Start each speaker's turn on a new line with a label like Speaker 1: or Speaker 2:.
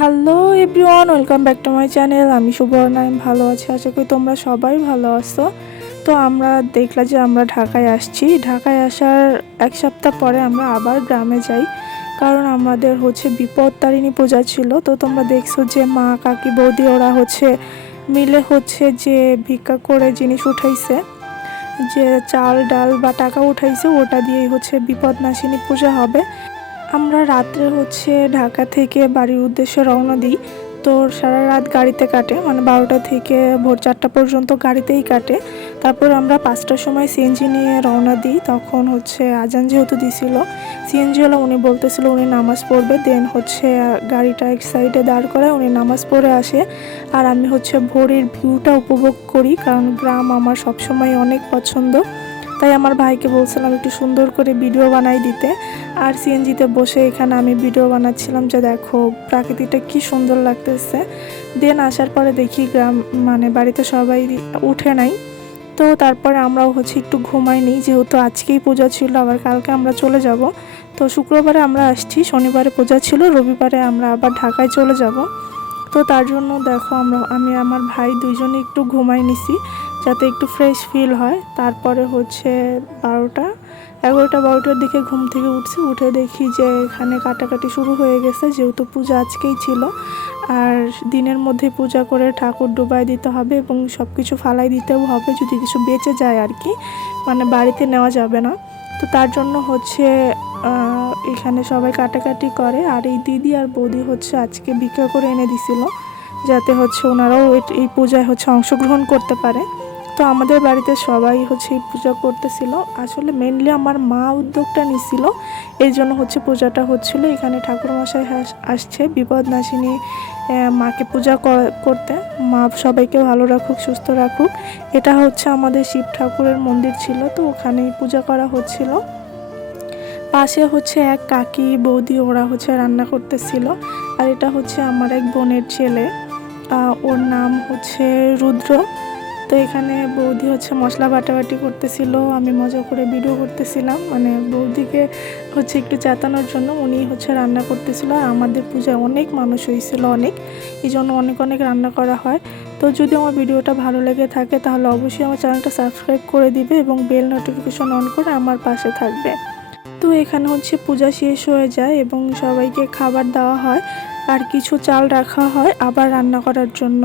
Speaker 1: Hello everyone welcome back to my channel আমি সুবর্ণা আমি ভালো আছি, আশা করি তোমরা সবাই ভালো আছো। তো আমরা দেখলাম যে আমরা ঢাকায় আসছি। ঢাকায় আসার এক সপ্তাহ পরে আমরা আবার গ্রামে যাই। কারণ আমাদের হচ্ছে বিপদ তারিণী পূজা ছিল। তো তোমরা দেখছ যে মা, কাকি, বৌদি ওরা হচ্ছে মিলে হচ্ছে যে ভিক্ষা করে জিনিস উঠাইছে। যে চাল, ডাল বা টাকা উঠাইছে, ওটা দিয়েই হচ্ছে বিপদ নাশিনী পূজা হবে। আমরা রাত্রে হচ্ছে ঢাকা থেকে বাড়ির উদ্দেশ্যে রওনা দিই। তো সারা রাত গাড়িতে কাটে মানে বারোটা থেকে ভোর চারটা পর্যন্ত গাড়িতেই কাটে। তারপর আমরা পাঁচটার সময় সিএনজি নিয়ে রওনা দিই। তখন হচ্ছে আজান যেহেতু দিছিল সিএনজিওয়ালা উনি বলতেছিল উনি নামাজ পড়বে দেন হচ্ছে গাড়িটা এক সাইডে দাঁড় করে উনি নামাজ পড়ে আসে। আর আমি হচ্ছে ভোরের ভিউটা উপভোগ করি, কারণ গ্রাম আমার সবসময় অনেক পছন্দ। তাই আমার ভাইকে বলছিলাম একটু সুন্দর করে ভিডিও বানাই দিতে। আর সিএনজিতে বসে এখানে আমি ভিডিও বানাচ্ছিলাম যে দেখো প্রাকৃতিকটা কি সুন্দর লাগতেছে। দেন আসার পরে দেখি গ্রাম মানে বাড়িতে সবাই উঠে নাই। তো তারপরে আমরাও হচ্ছে একটু ঘুমাই নিই, যেহেতু আজকেই পূজা ছিল, আবার কালকে আমরা চলে যাব। তো শুক্রবারে আমরা আসছি, শনিবারে পূজা ছিল, রবিবারে আমরা আবার ঢাকায় চলে যাব। তো তার জন্য দেখো আমরা, আমি আমার ভাই দুইজনে একটু ঘুমাই নিছি। যাতে একটু ফ্রেশ ফিল হয়। তারপরে হচ্ছে বারোটা, এগারোটা, বারোটার দিকে ঘুম থেকে উঠছি, উঠে দেখি যে এখানে কাটাকাটি শুরু হয়ে গেছে, যেহেতু পূজা আজকেই ছিল। আর দিনের মধ্যে পূজা করে ঠাকুর ডুবাই দিতে হবে এবং সব কিছু ফালাই দিতেও হবে, যদি কিছু বেঁচে যায় আর কি মানে বাড়িতে নেওয়া যাবে না। তো তার জন্য হচ্ছে এখানে সবাই কাটাকাটি করে। আর এই দিদি আর বৌদি হচ্ছে আজকে ভিক্ষা করে এনে দিছিল, যাতে হচ্ছে ওনারাও এই পূজায় হচ্ছে অংশগ্রহণ করতে পারে। তো আমাদের বাড়িতে সবাই হচ্ছে পূজা করতেছিল। আসলে মেনলি আমার মা উদ্যোগটা নিছিল, এই জন্য হচ্ছে পূজাটা হচ্ছিল। এখানে ঠাকুরমশাই আসছে, বিপদ নাশিনী মাকে পূজা কর- করতে। মা সবাইকে ভালো রাখুক, সুস্থ রাখুক। এটা হচ্ছে আমাদের শিব ঠাকুরের মন্দির ছিল, তো ওখানেই পূজা করা হচ্ছিল। পাশে হচ্ছে এক কাকি বৌদি, ওরা হচ্ছে রান্না করতেছিল। আর এটা হচ্ছে আমার এক বোনের ছেলে। ওর নাম হচ্ছে রুদ্র। তো এখানে বৌদি হচ্ছে মশলা বাটাবাটি করতেছিল, আমি মজা করে ভিডিও করতেছিলাম। মানে বৌদিকে হচ্ছে একটু চেতানোর জন্য উনি হচ্ছে রান্না করতেছিল, আর আমাদের পূজায় অনেক মানুষ হয়েছিল অনেক, এই জন্য অনেক অনেক রান্না করা হয়। তো যদি আমার ভিডিওটা ভালো লেগে থাকে তাহলে অবশ্যই আমার চ্যানেলটা সাবস্ক্রাইব করে দিবে এবং বেল নোটিফিকেশন অন করে আমার পাশে থাকবে। তো এখানে হচ্ছে পূজা শেষ হয়ে যায় এবং সবাইকে খাবার দেওয়া হয়, আর কিছু চাল রাখা হয় আবার রান্না করার জন্য।